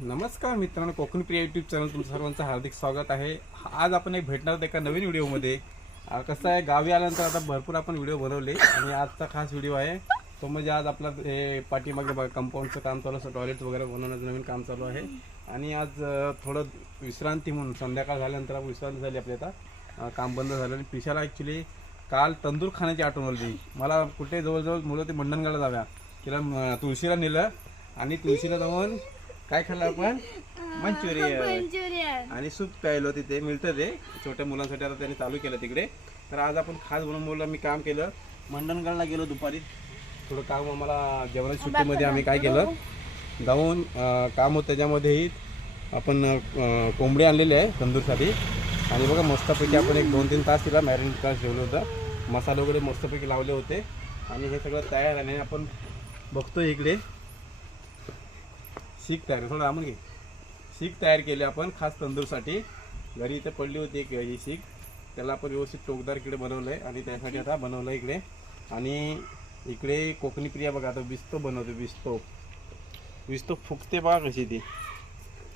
नमस्कार मित्रांनो Konkan Priya YouTube channel तुमचं सर्वांचं हार्दिक स्वागत आहे. आज आपण एक भेटणार एका नवीन व्हिडिओमध्ये. कसं आहे गावी आल्यानंतर आता भरपूर आपण व्हिडिओ बनवले आणि आजचा खास व्हिडिओ आहे तो म्हणजे आज आपला हे पाठीमागे बघा कंपाऊंडचं काम चालू असं टॉयलेट वगैरे बनवण्याचं नवीन काम चालू आहे. आणि आज थोडं विश्रांती म्हणून संध्याकाळ झाल्यानंतर आपण विश्रांती झाली आपली आता. काम बंद झालं आणि पिशाला ॲक्च्युली काल तंदूर खाण्याची आठवण आली. मला कुठे जवळजवळ मुलं ते मंडनगडला जाव्या. तिला तुळशीला नेलं आणि तुळशीला जाऊन काय खाल्लं आपण? मंचुरियन. मंचुरियन. आणि सूप प्यायलो तिथे मिळतं ते. छोट्या मुलांसाठी आता त्यांनी चालू केलं तिकडे. तर आज आपण खास म्हणून बोललं मी काम केलं. मंडणगडला गेलो दुपारी. थोडं काम आम्हाला जेवणाच्या सुट्टीमध्ये आम्ही काय केलं? जाऊन अं, काम होतं त्याच्यामध्येही आपण अं, कोंबडी आणलेली आहे तंदूरसाठी. आणि बघा मस्तपैकी आपण एक दोन तीन तास तिला मॅरिनेट करत ठेवलं होतं. मसाले वगैरे मस्तपैकी लावले होते. आणि हे सगळं तयार आहे आणि आपण बघतो इकडे. शीख तयार थोडं आम्ही घे. शीख तयार केली आपण खास तंदूरसाठी. घरी इथे पडली होती एक ही शीख. त्याला आपण व्यवस्थित टोकदार इकडे बनवलं आहे आणि त्यासाठी आता बनवलं आहे इकडे. आणि इकडे कोकणी प्रिया बघा आता विस्तो बनवते विस्तो. विस्तो फुगते बघा कशी ती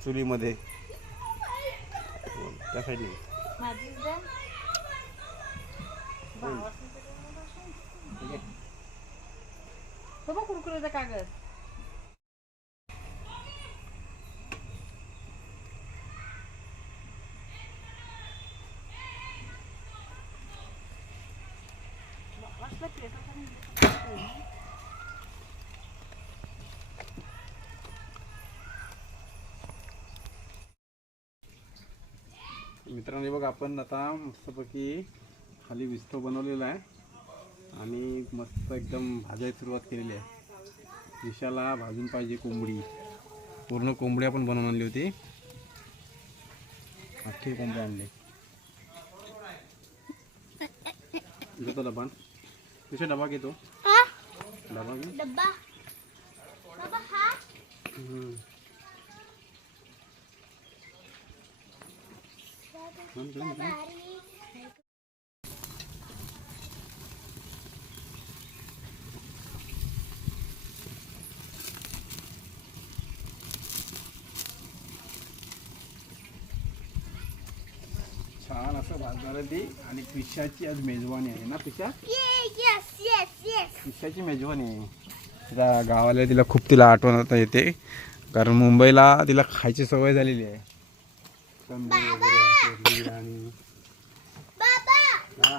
चुलीमध्ये. त्या साईडने बाबा कुरकुरीचा कागद. मित्रांनो बघ आपण आता मस्तपैकी खाली विस्तो बनवलेला आहे. आणि मस्त एकदम भाजायला सुरुवात केलेली आहे. विशाला भाजून पाहिजे कोंबडी. पूर्ण कोंबडी आपण बनवून आणली होती. अख्खी कोंबडी आणली. घेतो डबा. विषय डबा घेतो. डबा घे छान असं भाजणार ती. आणि पिशाची आज मेजवानी आहे ना पिशा? येस येस येस पिशाची मेजवानी आहे. तिला गावाला तिला खूप तिला आठवण आता येते. कारण मुंबईला तिला खायची सवय झालेली आहे. तंदूर वगैरे. बाबा हा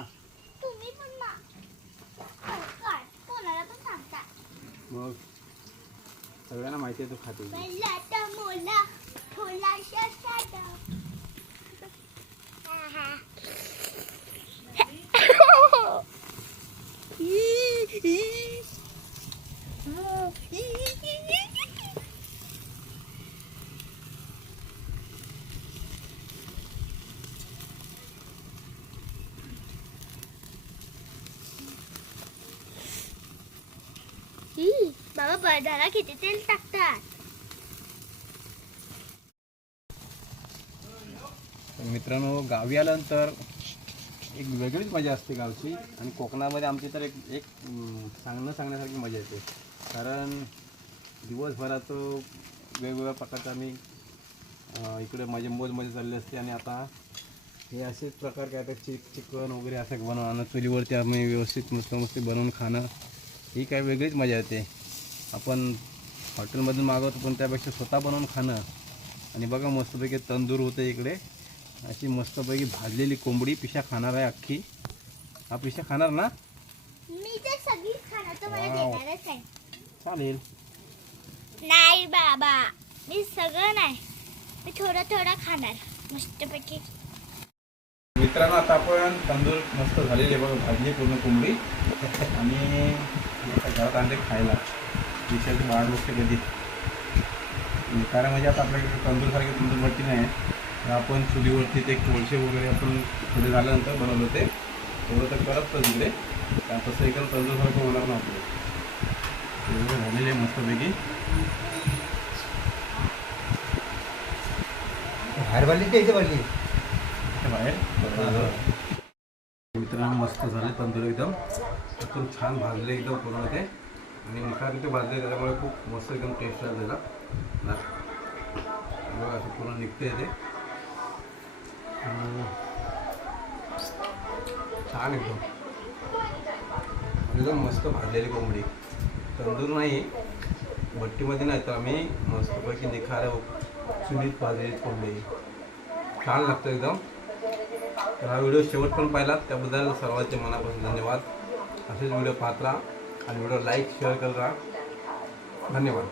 मग? सगळ्यांना माहिती आहे तू खाते. मला तर मोला थोडाशा साधा आहा. ई, बाबा किती तेल टाकतात? मित्रांनो गावी आल्यानंतर एक वेगळीच मजा असते गावची. आणि कोकणामध्ये आमची तर एक एक सांगणं सांगण्यासारखी मजा येते. कारण दिवसभरात वेगवेगळ्या प्रकारचं आम्ही इकडे मजे मोज मजा चालली असते. आणि आता हे असेच प्रकार काय तर चिक चिकन वगैरे असं बनवणं चुलीवरती आम्ही व्यवस्थित मस्त मस्त बनवून खाणं ही काय वेगळीच मजा येते. आपण हॉटेलमधून मागवतो पण त्यापेक्षा स्वतः बनवून खाणं. आणि बघा मस्तपैकी तंदूर होते इकडे. अशी मस्तपैकी भाजलेली कोंबडी पिशा खाणार आहे अख्खी. हा पिशा खाणार ना? मी तर सगळी खाणं तर मला वाव. देणारच आहे. चालेल. नाही बाबा मी सगळं नाही. मी थोडं थोडं खाणार मस्तपैकी. मित्रांनो आता आपण तंदूर मस्त झालेली आहे बघा भाजली पूर्ण कोंबडी. आणि आता घरात आणले खायला. पिशाची वाढ बघते कधी. कारण म्हणजे आता आपल्याकडे तंदूरसारखे तंदूर भट्टी नाही तर आपण चुलीवरती ते कोळसे वगैरे आपण थोडे झाल्यानंतर बनवलं होते थोडं तर करत तिकडे कारण तसं एकदम तंदूरसारखं होणार नव्हतं ते वगैरे झालेले आहे मस्तपैकी. बाहेर बांधली इथे बांधली? ते बाहेर. मित्रांनो मस्त झाले तंदूर एकदम. एकदम छान भाजले एकदम पूर्ण ते. आणि निखार ते भाजले त्याच्यामुळे खूप मस्त एकदम टेस्ट आहे त्याला बघा असं पूर्ण निघते ते. छान एकदम. एकदम मस्त भाजलेली कोंबडी. तंदूर नाही भट्टीमध्ये नाही तर आम्ही मस्तपैकी निखार चुलीत भाजलेली कोंबडी. छान लागतं एकदम. तर हा व्हिडिओ शेवट पण पाहिला त्याबद्दल सर्वांचे मनापासून धन्यवाद. असेच व्हिडिओ पाहत राहा. आणि व्हिडिओ लाईक शेअर करा. धन्यवाद.